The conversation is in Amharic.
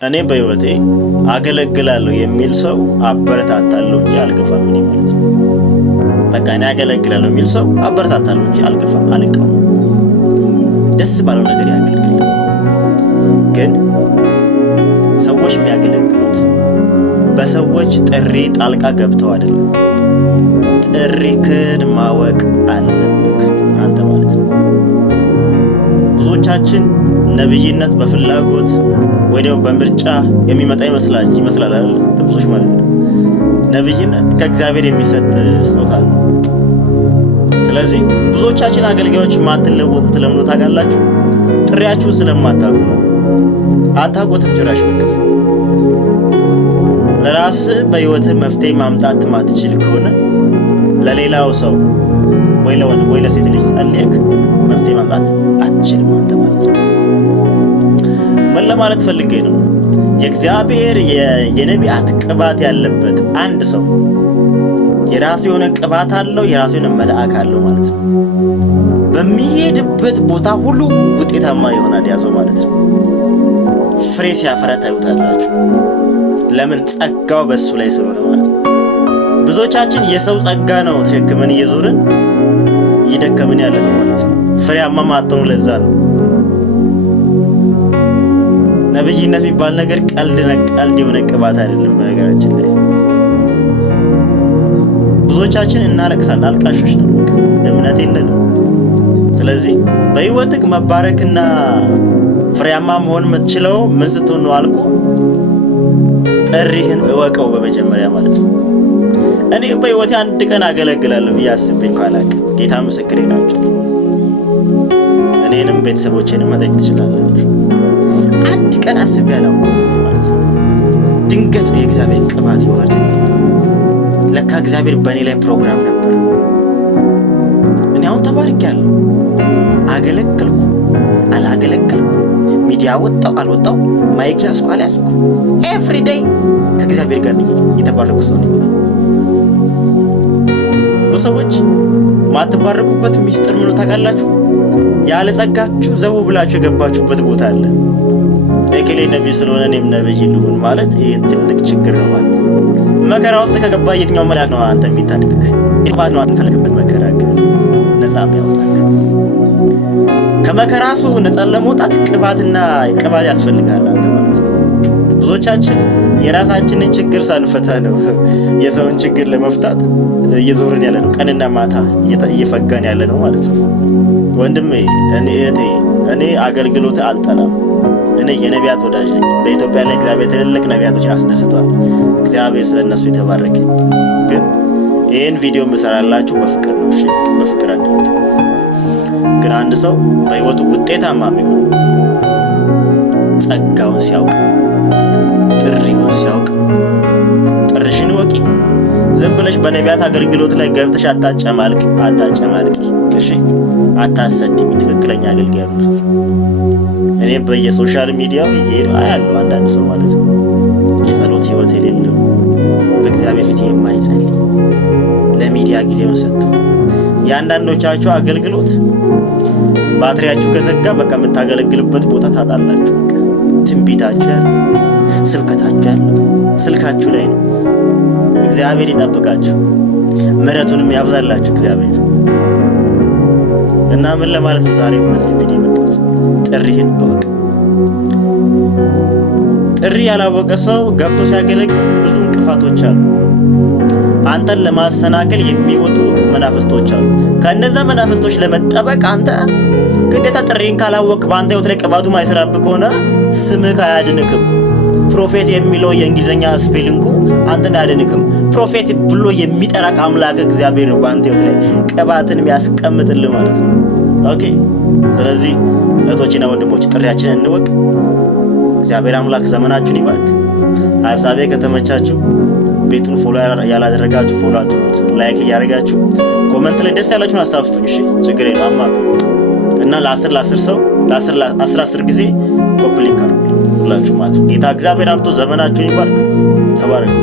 እኔ በህይወቴ አገለግላለሁ የሚል ሰው አበረታታለሁ እንጂ አልገፋም እኔ ማለት ነው። በቃ እኔ አገለግላለሁ የሚል ሰው አበረታታለሁ እንጂ አልገፋም፣ አልቀውም። ደስ ባለው ነገር ያገልግል። ግን ሰዎች የሚያገለግሉት በሰዎች ጥሪ ጣልቃ ገብተው አይደለም። ጥሪክን ማወቅ አለብክ አንተ ማለት ነው። ብዙዎቻችን ነብይነት በፍላጎት ወይ ደግሞ በምርጫ የሚመጣ ይመስላል አይደል? ብዙዎች ማለት ነው ነብይነት ከእግዚአብሔር የሚሰጥ ስጦታ ነው። ስለዚህ ብዙዎቻችን አገልጋዮች ማትለወጡት ለምን ታውቃላችሁ? ጥሪያችሁን ስለማታውቁ ነው። አታውቁትም ጭራሽ። በቃ ለራስ በህይወት መፍትሄ ማምጣት ማትችል ከሆነ ለሌላው ሰው ወይ ለወንድ ወይ ለሴት ልጅ ጸልየክ መፍትሄ ማምጣት አትችልም አንተ ማለት ነው። ምን ለማለት ፈልጌ ነው? የእግዚአብሔር የነቢያት ቅባት ያለበት አንድ ሰው የራሱ የሆነ ቅባት አለው፣ የራሱ የሆነ መልአክ አለው ማለት ነው። በሚሄድበት ቦታ ሁሉ ውጤታማ ይሆናል ያዘው ማለት ነው። ፍሬ ሲያፈራ ታዩታላችሁ። ለምን? ጸጋው በሱ ላይ ስለሆነ ማለት ነው። ብዙዎቻችን የሰው ጸጋ ነው ተሸክመን እየዞርን እየደከምን ያለ ነው ማለት ነው። ፍሬያማ ማጥኑ ለዛ ነው። ነብይነት የሚባል ነገር ቀልድ የሆነ ቅባት አይደለም። በነገራችን ላይ ብዙዎቻችን እናለቅሳለን፣ አልቃሾች ነን፣ እምነት የለንም። ስለዚህ በህይወትክ መባረክና ፍሬያማ መሆን የምትችለው ምን ስትሆን ነው አልኩ? ጥሪህን እወቀው በመጀመሪያ ማለት ነው። እኔ በህይወቴ አንድ ቀን አገለግላለሁ ብዬ አስቤ ካላቅ ጌታ ምስክሬ ናቸው። እኔንም ቤተሰቦቼንም መጠየቅ ትችላላችሁ። አንድ ቀን አስቤ አላውቅም ማለት ነው። ድንገት ነው የእግዚአብሔር ቅባት ይወርድብኝ። ለካ እግዚአብሔር በእኔ ላይ ፕሮግራም ነበር። እኔ አሁን ተባርኬያለሁ። አገለግልኩ አላገለግልኩ፣ ሚዲያ ወጣው አልወጣው፣ ማይክ ያዝኩ አልያዝኩ፣ ኤቭሪ ዴይ ከእግዚአብሔር ጋር ነኝ። የተባረኩ ሰው ነኝ። ሰዎች ማትባረኩበት ሚስጥር ምን ታውቃላችሁ? ያለ ጸጋችሁ ዘው ብላችሁ የገባችሁበት ቦታ አለ። ለከሌ ነብይ ስለሆነ እኔም ነብይ ልሁን ማለት ይሄ ትልቅ ችግር ነው ማለት ነው። መከራ ውስጥ ከገባ የትኛው መልአክ ነው አንተ የሚታደግክ? ቅባት ነው አንተ ካለበት መከራ ነፃ የሚያወጣክ። ከመከራ ሰው ነፃ ለመውጣት ቅባት ያስፈልጋል አንተ ማለት ነው። ብዙዎቻችን የራሳችንን ችግር ሳንፈታ ነው የሰውን ችግር ለመፍታት እየዞርን ያለ ነው። ቀንና ማታ እየፈጋን ያለ ነው ማለት ነው። ወንድሜ እኔ አገልግሎት አልጠላም። እኔ የነቢያት ወዳጅ ነኝ። በኢትዮጵያ ላይ እግዚአብሔር ትልልቅ ነቢያቶችን አስነስቷል። እግዚአብሔር ስለነሱ የተባረከ። ግን ይሄን ቪዲዮ የምሰራላችሁ በፍቅር ነው። እሺ፣ በፍቅር አድርጉት። ግን አንድ ሰው በህይወቱ ውጤታማ የሚሆነው ጸጋውን ሲያውቅ፣ ጥሪውን ሲያውቅ። ጥርሽን ወቂ። ዝም ብለሽ በነቢያት አገልግሎት ላይ ገብተሽ አታጨማልቂ። እሺ፣ አታሰድሚ። ትክክለኛ አገልጋይ ነው። እኔ በየሶሻል ሚዲያው ይሄድ አያለው አንዳንድ ሰው ማለት ነው የጸሎት ህይወት የሌለው በእግዚአብሔር ፊት የማይጸልይ ለሚዲያ ጊዜውን ሰጥተው ያንዳንዶቻችሁ አገልግሎት ባትሪያችሁ ከዘጋ በቃ የምታገለግሉበት ቦታ ታጣላችሁ። በቃ ትንቢታችሁ ያለው ስብከታችሁ ያለው ስልካችሁ ላይ ነው። እግዚአብሔር ይጠብቃችሁ፣ ምሕረቱንም ያብዛላችሁ እግዚአብሔር። እና ምን ለማለት ነው ዛሬ በዚህ ቪዲዮ መጣሁት? ጥሪህን እወቅ። ጥሪ ያላወቀ ሰው ገብቶ ሲያገለግል ብዙ እንቅፋቶች አሉ። አንተን ለማሰናከል የሚወጡ መናፍስቶች አሉ። ከነዛ መናፍስቶች ለመጠበቅ አንተ ግዴታ ጥሪን ካላወቅ በአንተ ህይወት ላይ ቅባቱ ማይሰራብህ ከሆነ ስምህ አያድንክም። ፕሮፌት የሚለው የእንግሊዘኛ ስፔሊንጉ አንተን አያድንክም። ፕሮፌት ብሎ የሚጠራ አምላክ እግዚአብሔር ነው በአንተ ህይወት ላይ ቅባትን የሚያስቀምጥልህ ማለት ነው። ኦኬ። ስለዚህ እህቶችና ወንድሞች ጥሪያችንን እንወቅ። እግዚአብሔር አምላክ ዘመናችሁን ይባርክ። ሐሳቤ ከተመቻችሁ ቤቱን ፎሎ ያላደረጋችሁ ፎሎ አድርጉት። ላይክ እያደረጋችሁ ኮሜንት ላይ ደስ ያላችሁን ሐሳብ ስጡኝ። እሺ፣ ችግር የለም። አማክሩ እና ለ10 ሰው ለ10 ጊዜ ኮፒ ሊንክ አድርጉ ሁላችሁ ማለት ነው። ጌታ እግዚአብሔር አብቶ ዘመናችሁን ይባርክ። ተባረኩ።